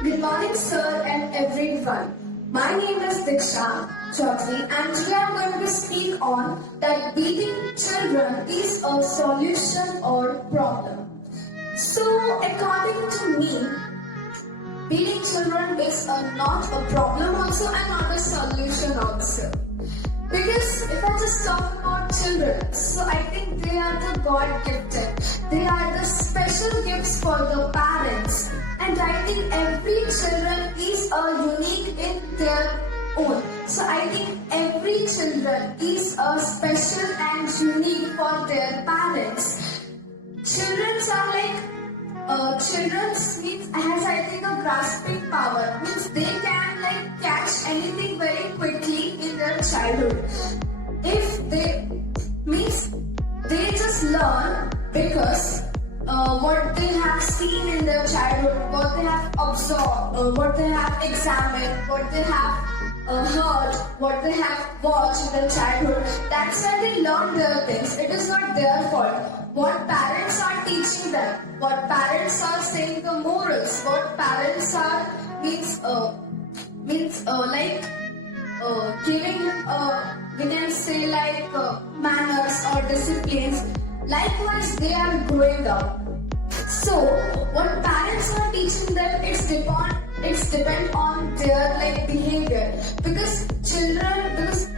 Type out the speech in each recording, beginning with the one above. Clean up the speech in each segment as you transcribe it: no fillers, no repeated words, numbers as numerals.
Good morning, sir, and everyone. My name is Diksha Chaudhary, and today I'm going to speak on that beating children is a solution or problem. So, according to me, beating children is not a problem also and not a solution also. Because if I just talk about children, so I think they are the God gifted. They are the special gifts for the parents. And I think every children is unique in their own. So I think every children is special and unique for their parents. Children are like children means has I think a grasping power, means they can like catch anything very quickly in their childhood. If they means they just learn because what they have seen in their childhood, what they have observed, what they have examined, what they have heard, what they have watched in their childhood. That's why they learn their things. It is not their fault. What parents are teaching them, what parents are saying the morals, what parents are giving we can say like manners or disciplines. Likewise, they are growing up. So, what parents are teaching them, it's depend on their like behavior. Because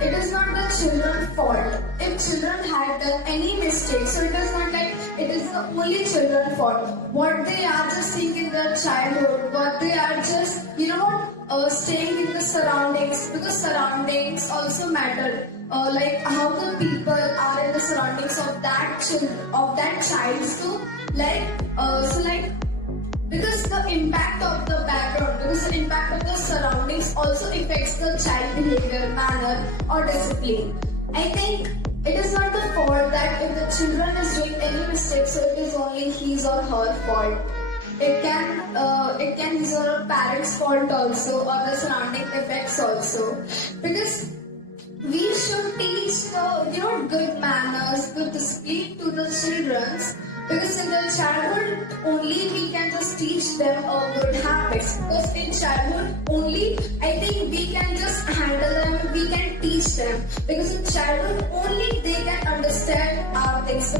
it is not the children's fault. If children had done any mistake, so it is not like it is the only children's fault. What they are just seeing in their childhood, what they are just staying in the surroundings, because surroundings also matter. Like how the people are in the surroundings of that child. So because the impact of the background, because the impact of the surroundings also affects the child behavior, manner or discipline. I think it is not the fault that if the children is doing any mistake, so it is only his or her fault. It can his or her parents' fault also, or the surrounding effects also. Because we should teach the good manners, good discipline to the children. Because in their childhood only we can just teach them good habits. Because in childhood only I think we can just handle them, we can teach them. Because in childhood only they can understand our things.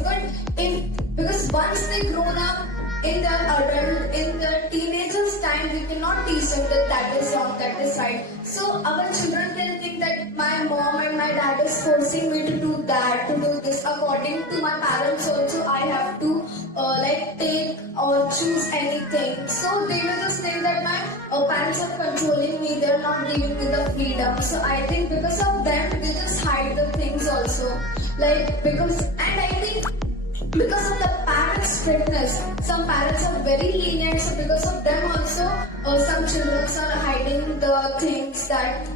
Because once they grown up in their teenagers time, we cannot teach them that is wrong, that is right. So our children can think that my mom and my dad is forcing me to do that, to do this. According to my parents also, I have to take or choose anything. So they will just think that my parents are controlling me, they are not giving me the freedom. So I think because of them, they just hide the things also. Because of the parents' strictness, some parents are very lenient, so because of them also, some children are hiding the things that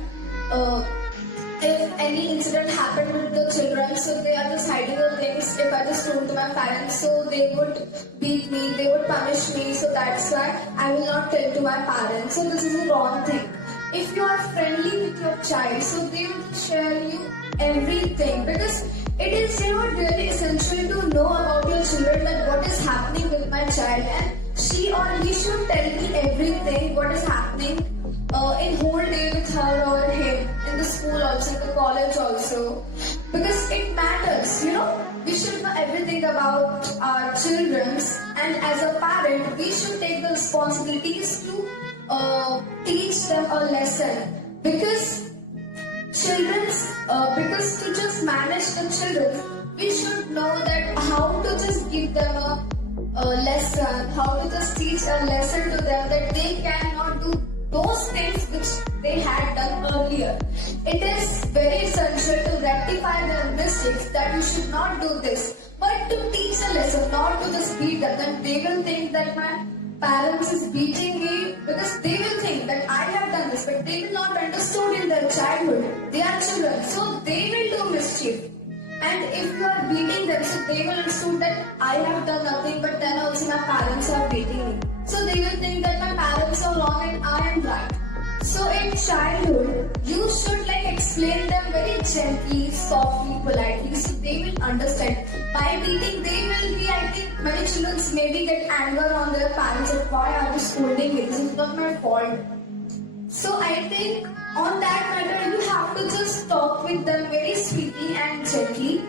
if any incident happened with the children, so they are just hiding the things. If I just told to my parents, so they would beat me, they would punish me, so that's why I will not tell to my parents. So this is a wrong thing. If you are friendly with your child, so they will share you everything, because it is really essential to know about your children, that what is happening with my child, and she or he should tell me everything what is happening in whole day with her or him, in the school also, in the college also, because it matters. We should know everything about our children, and as a parent we should take the responsibilities to teach them a lesson. Because to just manage the children, we should know that how to just give them a lesson, how to just teach a lesson to them, that they cannot do those things which they had done earlier. It is very essential to rectify their mistakes, that you should not do this, but to teach a lesson, not to just beat them. Then they will think that my parents is beating me, because they will think that I have done this, but they will not understood in their childhood. They are children, so they will do mischief. And if you are beating them, so they will understood that I have done nothing, but then also my parents are beating me. So they will think that my parents are wrong and I am right. So in childhood, you should explain them very gently, softly, politely, so they will understand. By beating, they will be, I think, many children maybe get anger on their parents, that why are you scolding me. This is not my fault. So I think on that matter, you have to just talk with them very sweetly and gently,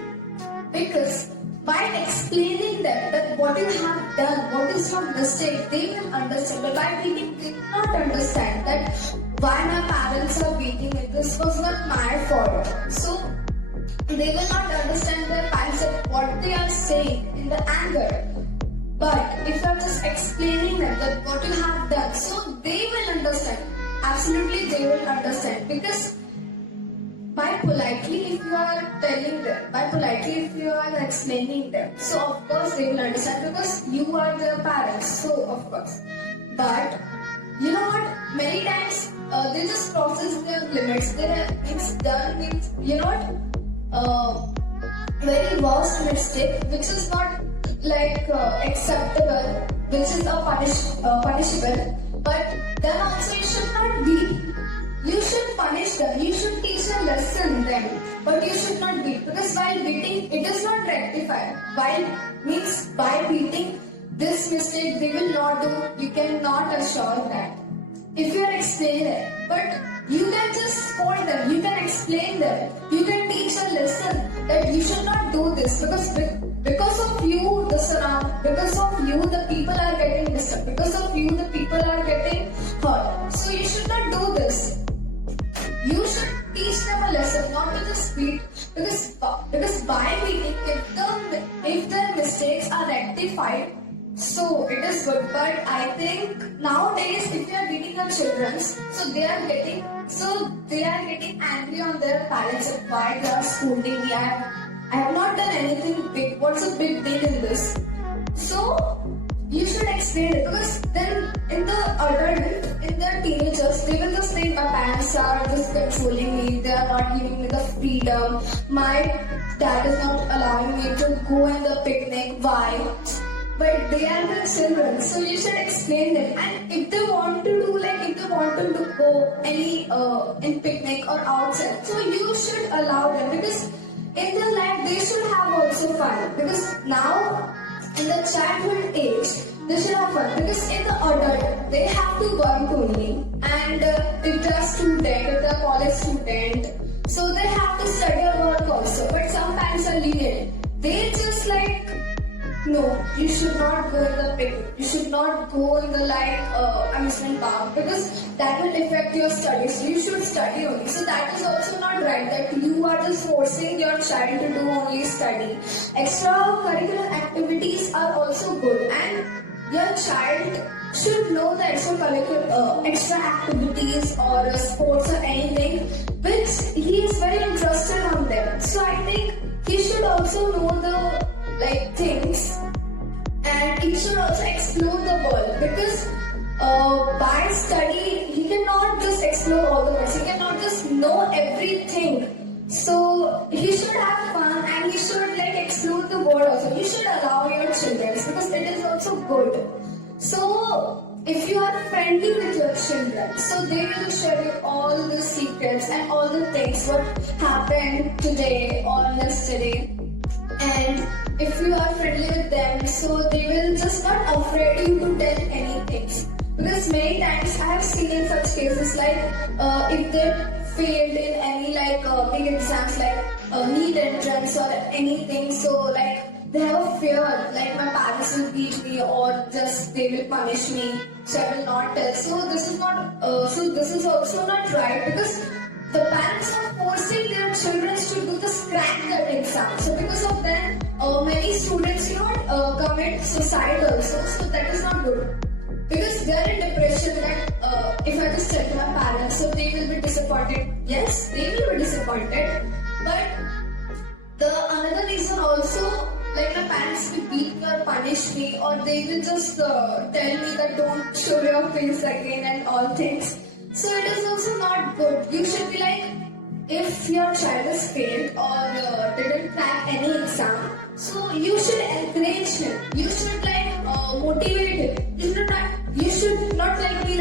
because by explaining them that what you have done, what is your mistake, they will understand. But by beating, they will not understand that why my parents are beating me. This was not my fault. So they will not understand their parents that what they are saying in the anger. But if you are just explaining them that what you have done, so they will understand. Absolutely, they will understand, because by politely, if you are telling them, by politely, if you are explaining them, so of course they will understand, because you are their parents. So of course, but you know what? Many times they just process their limits. It's done with very worst mistake, which is not like acceptable, which is punishable. But then also you should not beat. You should punish them. You should teach a lesson them. But you should not beat, because while beating, it is not rectified. By beating, this mistake they will not do. You cannot assure that. If you are explaining, but you can just scold them. You can explain them. You can teach a lesson that you should not do this, because of you, because of you, the people are getting disturbed. Because of you, the people are getting hurt. So you should not do this. You should teach them a lesson, not to just beat. Because by beating, if their mistakes are rectified, so it is good. But I think nowadays, if you are beating your children, so they are getting angry on their parents of why they are scolding me. I have not done anything big. What's a big deal in this? So you should explain it, because then in the teenagers, they will just think my parents are just controlling me. They are not giving me the freedom. My dad is not allowing me to go in the picnic. Why? But they are the children, so you should explain them. And if they want to go any in picnic or outside, so you should allow them, because in their life they should have also fun. Because now in the childhood age they should have fun, because in the adult they have to work only. And if they are student, if they are college student, so they have to study or work also. But some parents are lenient. They just no, you should not go in the picnic. You should not go in the amusement park, because that will affect your studies. You should study only. So that is also not right, that you are just forcing your child to do only study. Extracurricular activities are also good, and your child should know the extra activities or sports or anything which he is very interested on them. So I think he should also know the things, and he should also explore the world, because by study he cannot just explore all the world. He cannot just know everything. So he should have fun, and he should explore the world also. You should allow your children, because it is also good. So if you are friendly with your children, so they will share you all the secrets and all the things what happened today or yesterday. And if you are friendly with them, so they will just not afraid you to tell anything. Because many times I have seen in such cases if they failed in any big exams NEET entrance or anything, so they have a fear my parents will beat me or just they will punish me, so I will not tell. So this is also not right, because the parents are forcing their children to do the crack that exam. So because of that, many students commit suicide also. So that is not good, because they are in depression that if I just tell my parents, so they will be disappointed. Yes, they will be disappointed. But the another reason also, my parents will beat me or punish me, or they will just tell me that don't show your face again and all things. So it is also not good. You should be if your child has failed or didn't crack any exam, so you should encourage him. You should motivate him. You should not be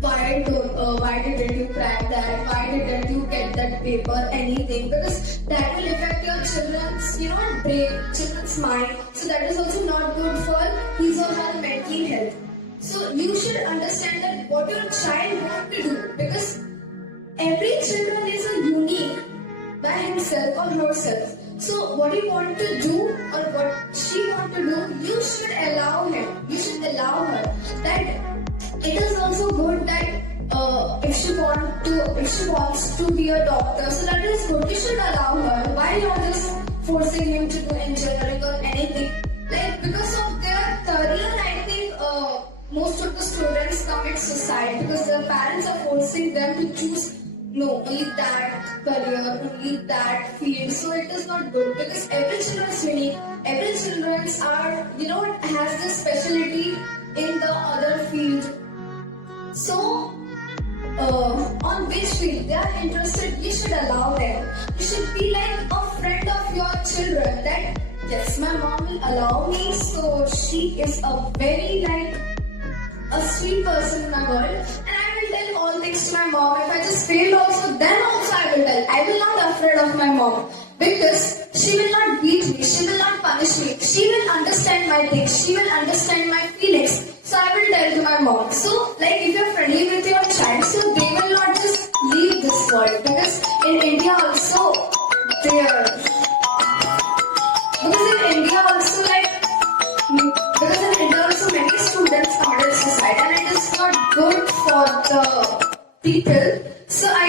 why didn't you crack that? Why didn't you get that paper? Anything, because that will affect your children's brain, children's mind. So that is also not good for his or her mental health. So you should understand that what your child wants to do, because every children is a unique by himself or herself. So what you want to do or what she want to do, you should allow him. You should allow her. That it is also good that if she wants to be a doctor, so that is good. You should allow her. Why you are just forcing him to do engineering or anything? Like because of their career, I think most of the students commit suicide because their parents are forcing them to choose only that career, only that field. So it is not good because every children is unique. Every children has this specialty in the other field. So on which field they are interested, you should allow them. You should be like a friend of your children. That yes, my mom will allow me. So she is a very a sweet person, my girl, and I will tell all things to my mom. If I just fail also, then also I will tell. I will not afraid of my mom because she will not beat me, she will not punish me. She will understand my things, she will understand my feelings. So I will tell to my mom. So like if you're friendly with your child, so they will not just leave this world, because in India also many students commit suicide and it is not good for the people. So I